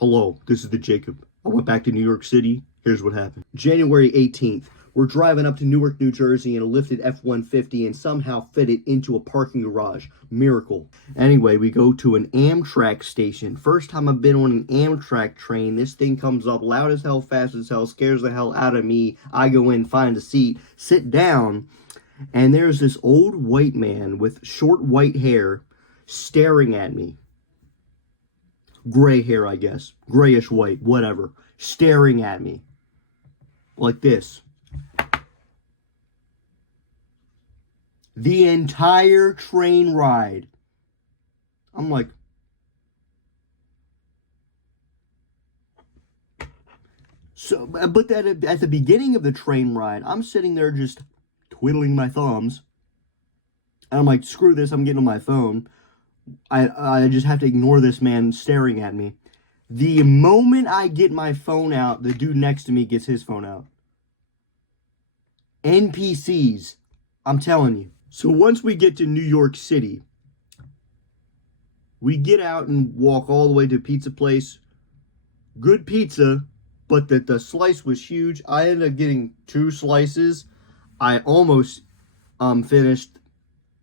Hello, this is the Jacob. I went back to New York City. Here's what happened. January 18th, we're driving up to Newark, New Jersey in a lifted F-150 and somehow fit it into a parking garage. Miracle. Anyway, we go to an Amtrak station. First time I've been on an Amtrak train. This thing comes up loud as hell, fast as hell, scares the hell out of me. I go in, find a seat, sit down, and there's this old white man with short white hair staring at me. Gray hair, I guess. Grayish white, whatever. Staring at me. Like this. The entire train ride. I'm like... So, but at the beginning of the train ride, I'm sitting there just twiddling my thumbs. And I'm like, screw this, I'm getting on my phone. I just have to ignore this man staring at me. The moment I get my phone out, the dude next to me gets his phone out. NPCs, I'm telling you. So once we get to New York City, we get out and walk all the way to a pizza place. Good pizza, but the slice was huge. I ended up getting 2 slices. I almost finished.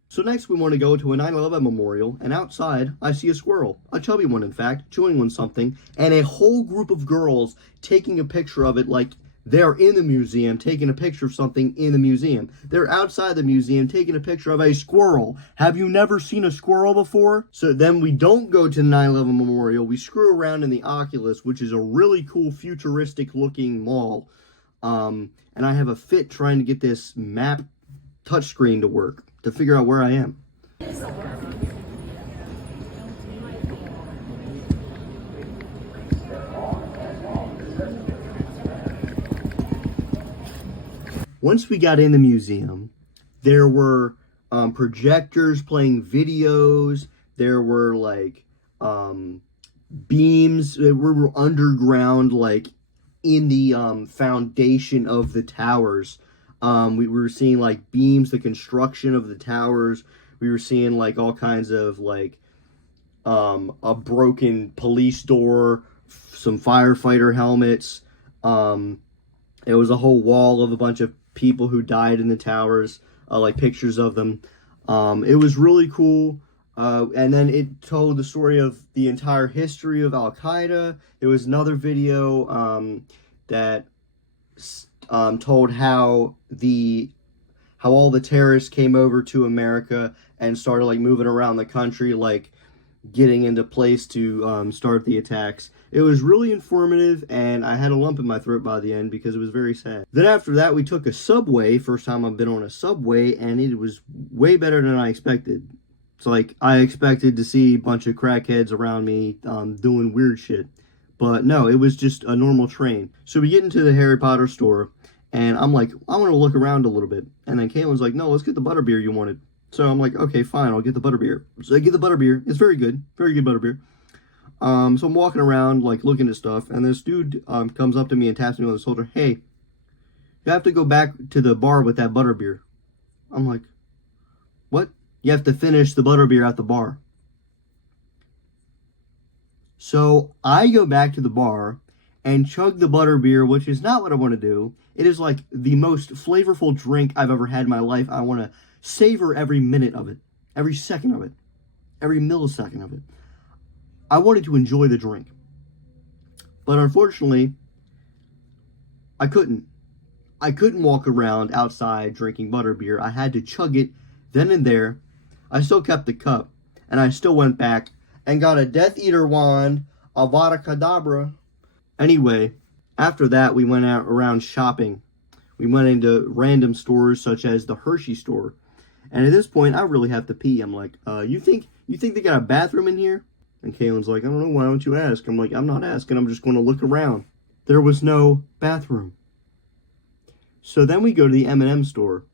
So next we want to go to a 9/11 memorial, and outside I see a squirrel, a chubby one in fact, chewing on something, and a whole group of girls taking a picture of it like they're in the museum, taking a picture of something in the museum. They're outside the museum taking a picture of a squirrel. Have you never seen a squirrel before? So then we don't go to the 9/11 memorial, we screw around in the Oculus, which is a really cool futuristic looking mall. And I have a fit trying to get this map touchscreen to work, to figure out where I am. Once we got in the museum, there were projectors playing videos. There were like beams that were underground, like in the foundation of the towers. We were seeing like beams, the construction of the towers. We were seeing like all kinds of like a broken police door, some firefighter helmets. It was a whole wall of a bunch of people who died in the towers, like pictures of them. It was really cool. And then it told the story of the entire history of Al-Qaeda. There was another video that told how all the terrorists came over to America and started like moving around the country, like getting into place to start the attacks. It was really informative, and I had a lump in my throat by the end because it was very sad. Then after that, we took a subway. First time I've been on a subway, and it was way better than I expected. It's like I expected to see a bunch of crackheads around me doing weird shit. But no, it was just a normal train. So we get into the Harry Potter store, and I'm like, I want to look around a little bit. And then Caitlin's like, no, let's get the butterbeer you wanted. So I'm like, okay, fine, I'll get the butterbeer. So I get the butterbeer. It's very good butterbeer. So I'm walking around, like, looking at stuff, and this dude comes up to me and taps me on the shoulder. Hey, you have to go back to the bar with that butterbeer. I'm like, what? You have to finish the butterbeer at the bar. So I go back to the bar and chug the butterbeer, which is not what I want to do. It is like the most flavorful drink I've ever had in my life. I want to savor every minute of it, every second of it, every millisecond of it. I wanted to enjoy the drink. But unfortunately, I couldn't. I couldn't walk around outside drinking butterbeer. I had to chug it then and there. I still kept the cup, and I still went back and got a Death Eater wand, Avada Kedavra. Anyway, after that, we went out around shopping. We went into random stores such as the Hershey store. And at this point, I really have to pee. I'm like, you think they got a bathroom in here? And Caitlin's like, I don't know, why don't you ask? I'm like, I'm not asking, I'm just going to look around. There was no bathroom. So then we go to the M&M store.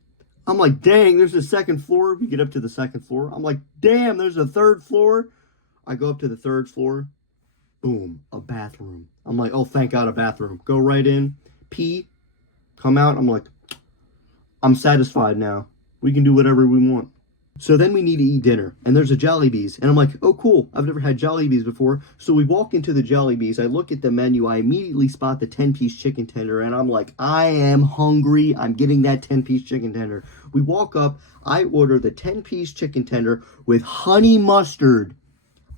I'm like, dang, there's a second floor. We get up to the second floor. I'm like, damn, there's a third floor. I go up to the third floor. Boom, a bathroom. I'm like, oh, thank God, a bathroom. Go right in, pee, come out. I'm like, I'm satisfied now. We can do whatever we want. So then we need to eat dinner, and there's a Jollibee's, and I'm like, oh cool, I've never had Jollibee's before. So we walk into the Jollibee's, I look at the menu, I immediately spot the 10-piece chicken tender, and I'm like, I am hungry, I'm getting that 10-piece chicken tender. We walk up, I order the 10-piece chicken tender with honey mustard,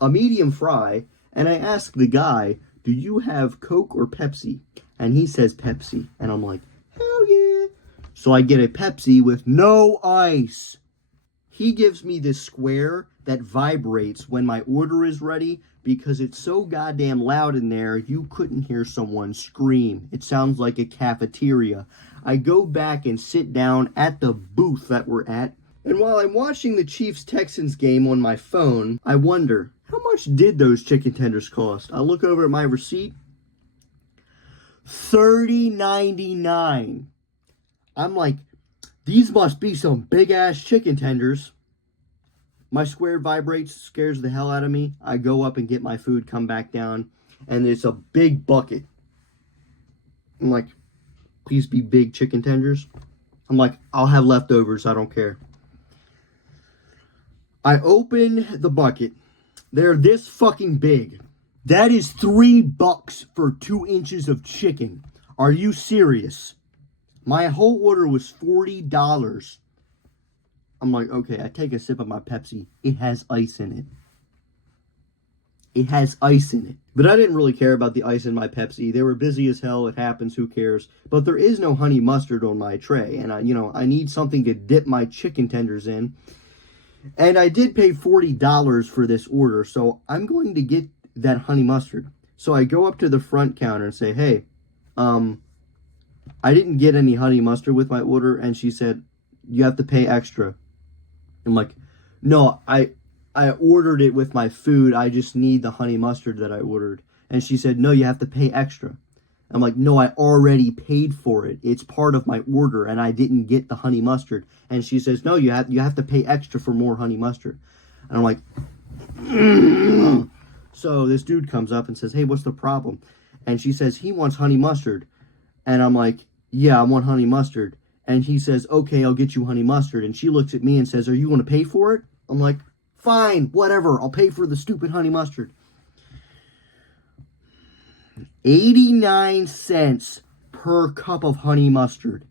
a medium fry, and I ask the guy, do you have Coke or Pepsi? And he says Pepsi, and I'm like, hell yeah. So I get a Pepsi with no ice. He gives me this square that vibrates when my order is ready because it's so goddamn loud in there, you couldn't hear someone scream. It sounds like a cafeteria. I go back and sit down at the booth that we're at, and while I'm watching the Chiefs-Texans game on my phone, I wonder, how much did those chicken tenders cost? I look over at my receipt, $30.99. I'm like, these must be some big-ass chicken tenders. My square vibrates, scares the hell out of me. I go up and get my food, come back down, and it's a big bucket. I'm like, please be big chicken tenders. I'm like, I'll have leftovers, I don't care. I open the bucket. They're this fucking big. That is $3 for 2 inches of chicken. Are you serious? My whole order was $40. I'm like, okay, I take a sip of my Pepsi. It has ice in it. It has ice in it. But I didn't really care about the ice in my Pepsi. They were busy as hell. It happens. Who cares? But there is no honey mustard on my tray. And I need something to dip my chicken tenders in. And I did pay $40 for this order. So I'm going to get that honey mustard. So I go up to the front counter and say, hey, I didn't get any honey mustard with my order. And she said, you have to pay extra. I'm like, no, I ordered it with my food. I just need the honey mustard that I ordered. And she said, no, you have to pay extra. I'm like, no, I already paid for it. It's part of my order, and I didn't get the honey mustard. And she says, no, you have to pay extra for more honey mustard. And I'm like, So this dude comes up and says, hey, what's the problem? And she says, he wants honey mustard. And I'm like, yeah, I want honey mustard. And he says, okay, I'll get you honey mustard. And she looks at me and says, are you going to pay for it? I'm like, fine, whatever. I'll pay for the stupid honey mustard. 89 cents per cup of honey mustard.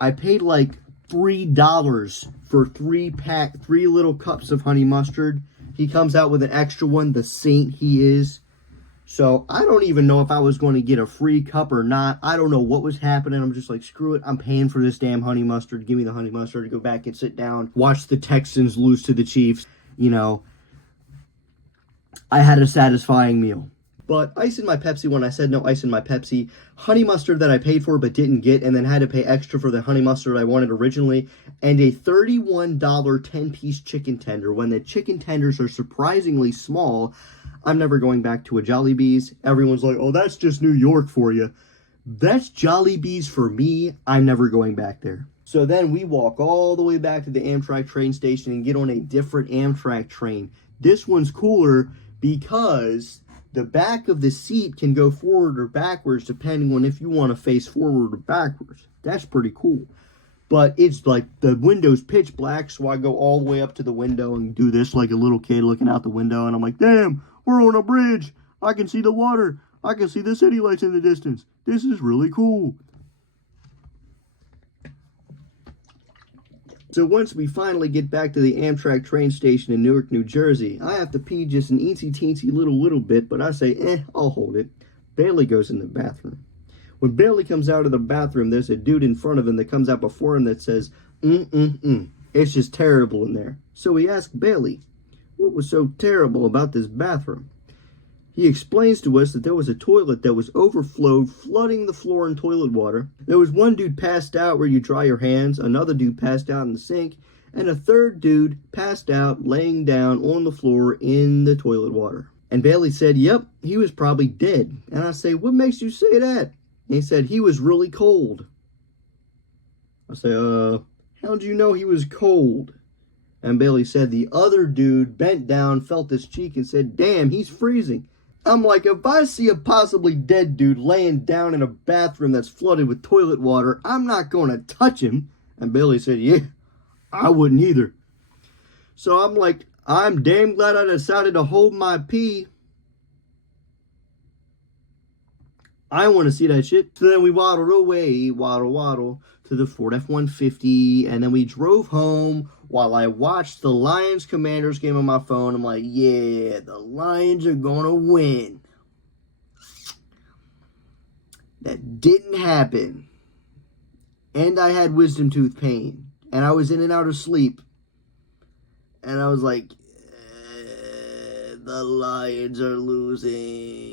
I paid like $3 for 3 little cups of honey mustard. He comes out with an extra one, the saint he is. So I don't even know if I was going to get a free cup or not. I don't know what was happening. I'm just like, screw it. I'm paying for this damn honey mustard. Give me the honey mustard to go back and sit down. Watch the Texans lose to the Chiefs. I had a satisfying meal. But ice in my Pepsi when I said no ice in my Pepsi. Honey mustard that I paid for but didn't get, and then had to pay extra for the honey mustard I wanted originally. And a $31 10-piece chicken tender when the chicken tenders are surprisingly small. I'm never going back to a Jollibee's. Everyone's like, oh, that's just New York for you. That's Jollibee's for me. I'm never going back there. So then we walk all the way back to the Amtrak train station and get on a different Amtrak train. This one's cooler because the back of the seat can go forward or backwards depending on if you want to face forward or backwards. That's pretty cool. But it's like the window's pitch black, so I go all the way up to the window and do this like a little kid looking out the window. And I'm like, damn, we're on a bridge. I can see the water. I can see the city lights in the distance. This is really cool. So once we finally get back to the Amtrak train station in Newark, New Jersey, I have to pee just an eensy-teensy little bit, but I say, I'll hold it. Bailey goes in the bathroom. When Bailey comes out of the bathroom, there's a dude in front of him that comes out before him that says, it's just terrible in there. So he asked Bailey, what was so terrible about this bathroom? He explains to us that there was a toilet that was overflowed, flooding the floor in toilet water. There was one dude passed out where you dry your hands, another dude passed out in the sink, and a third dude passed out laying down on the floor in the toilet water. And Bailey said, yep, he was probably dead. And I say, what makes you say that? And he said, he was really cold. I say, how'd you know he was cold? And Bailey said, the other dude bent down, felt his cheek, and said, damn, he's freezing. I'm like, if I see a possibly dead dude laying down in a bathroom that's flooded with toilet water, I'm not going to touch him. And Bailey said, yeah, I wouldn't either. So I'm like, I'm damn glad I decided to hold my pee. I want to see that shit. So then we waddled away, waddle, to the Ford F-150, and then we drove home while I watched the Lions Commanders game on my phone. I'm like, yeah, the Lions are gonna win. That didn't happen. And I had wisdom tooth pain. And I was in and out of sleep. And I was like, the Lions are losing.